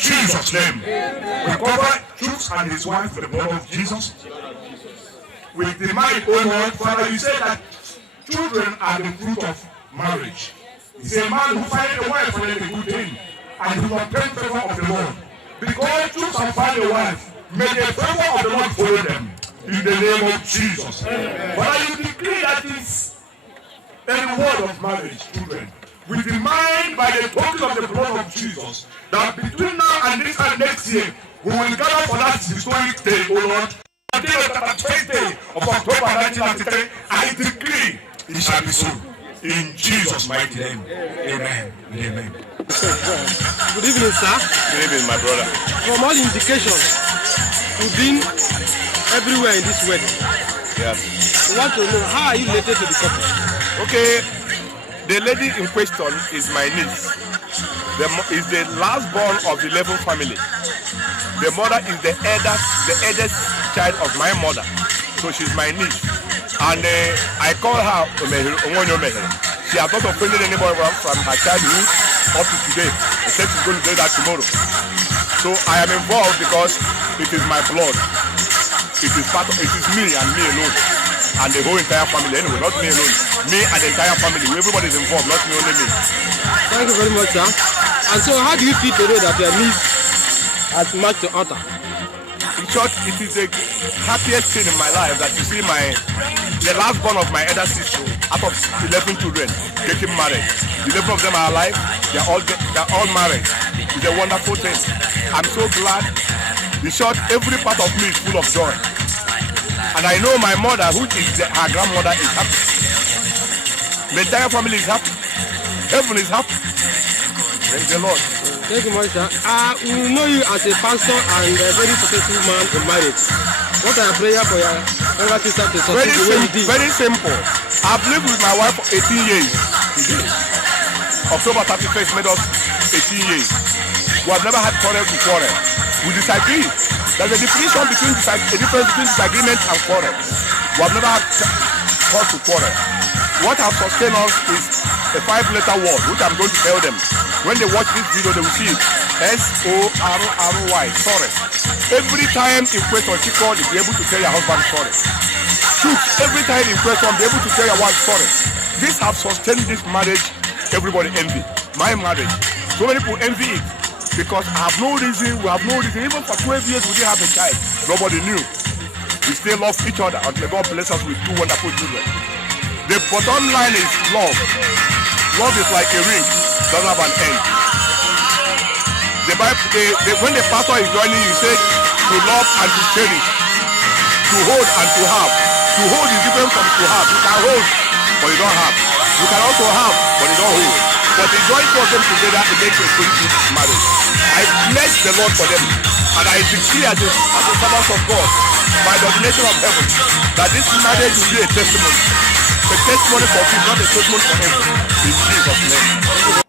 Jesus' name. We cover Chooks and his wife with the blood of Jesus. We demand, oh Lord, Father, you say that children are the fruit of marriage. He said, a man who finds a wife finds a good thing, and he will obtain favor of the Lord. Because Chooks have found a wife, may the favor of the Lord follow them. In the name of Jesus. Father, you decree that it's a reward of marriage, children. We demand by the token of the blood of Jesus that between now and this and next year, we will gather for that historic day, O Lord. The day of the 20th of October 1993, I decree it shall be so. In Jesus' mighty name. Amen. Amen. Good evening, sir. Good evening, my brother. From all indications, we've been everywhere in this wedding. Yes. We want to know, how are you related to the couple? Okay, the lady in question is my niece. Is the last born of the 11 family. The mother is the eldest child of my mother. So she's my niece. And I call her Omonyo. She has not offended anybody from her childhood up to today. Except she's going to do that tomorrow. So I am involved because it is my blood. It is me and me alone. And the whole entire family, anyway, not me alone. Me and the entire family. Everybody is involved, not me, only me. Thank you very much, sir. And so how do you feel today that your niece has marched to altar? In short, it is the happiest thing in my life that you see the last born of my elder sister out of 11 children getting married. 11 of them are alive. They're all married. It's a wonderful thing. I'm so glad. In short, every part of me is full of joy. And I know my mother, who is her grandmother, is happy. The entire family is happy. Heaven is happy. Praise the Lord. Thank you much, sir. We know you as a pastor and a very successful man in marriage. What are your prayers for your younger sister to succeed the way you did? Very simple. I've lived with my wife for 18 years. October 31st made us 18 years. We have never had quarrel to quarrel. We disagree. There's a difference between disagreement and quarrel. We have never had cause to quarrel. What has sustained us is a 5-letter word, which I'm going to tell them. When they watch this video, they will see it. SORRY, sorry. Every time in question she called, you'll be able to tell your husband sorry. Shoot, every time in question, be able to tell your wife sorry. This has sustained this marriage. Everybody envy. My marriage. So many people envy it. Because I have no reason, we have no reason. Even for 12 years, we didn't have a child. Nobody knew. We still love each other until God bless us with 2 wonderful children. The bottom line is love. Love is like a ring, doesn't have an end. The Bible, when the pastor is joining, he said to love and to cherish, to hold and to have. To hold is different from to have. You can hold, but you don't have. You can also have, but you don't hold. But the joint of them together, it makes a good marriage. I bless the Lord for them, and I decree as a servant of God, by the ordination of heaven, that this marriage will be a testimony. A testimony for people, not a testimony for heaven. In Jesus' name.